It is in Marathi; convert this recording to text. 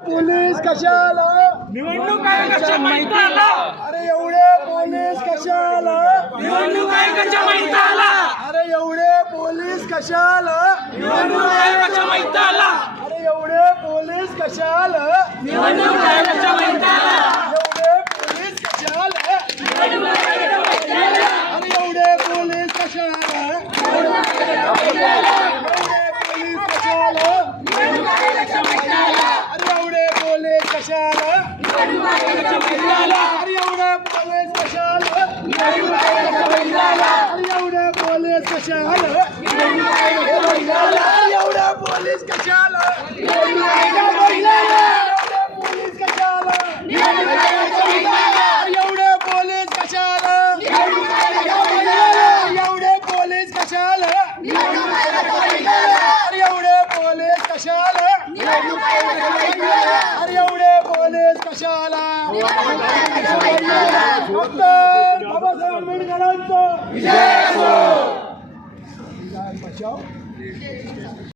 पोलीस कशाला निवडणूक आयोगाच्या माहिती आला. अरे एवढे पोलीस कशाला निवडणूक आयोगाच्या माहिती आला. अरे एवढे पोलीस कशाला निवडणूक आयोगाच्या माहिती आला. अरे एवढे पोलीस कशाला निवडणूक आयोगाच्या माहिती आला. एवढे पोलीस कशाला अरे एवढे पोलीस कशाला अरे एवढे पोलीस कशाला अरे एवढे पोलीस कशाला अरे एवढे पोलीस कशाला अरे एवढे पोलीस कशाला पोलीस कशाला एवढे पोलीस कशाला एवढे पोलीस कशाला अरे एवढे पोलीस कशाला अरे एवढे पोलीस कशाला डॉक्टर बाबासाहेब आंबेडकरांचा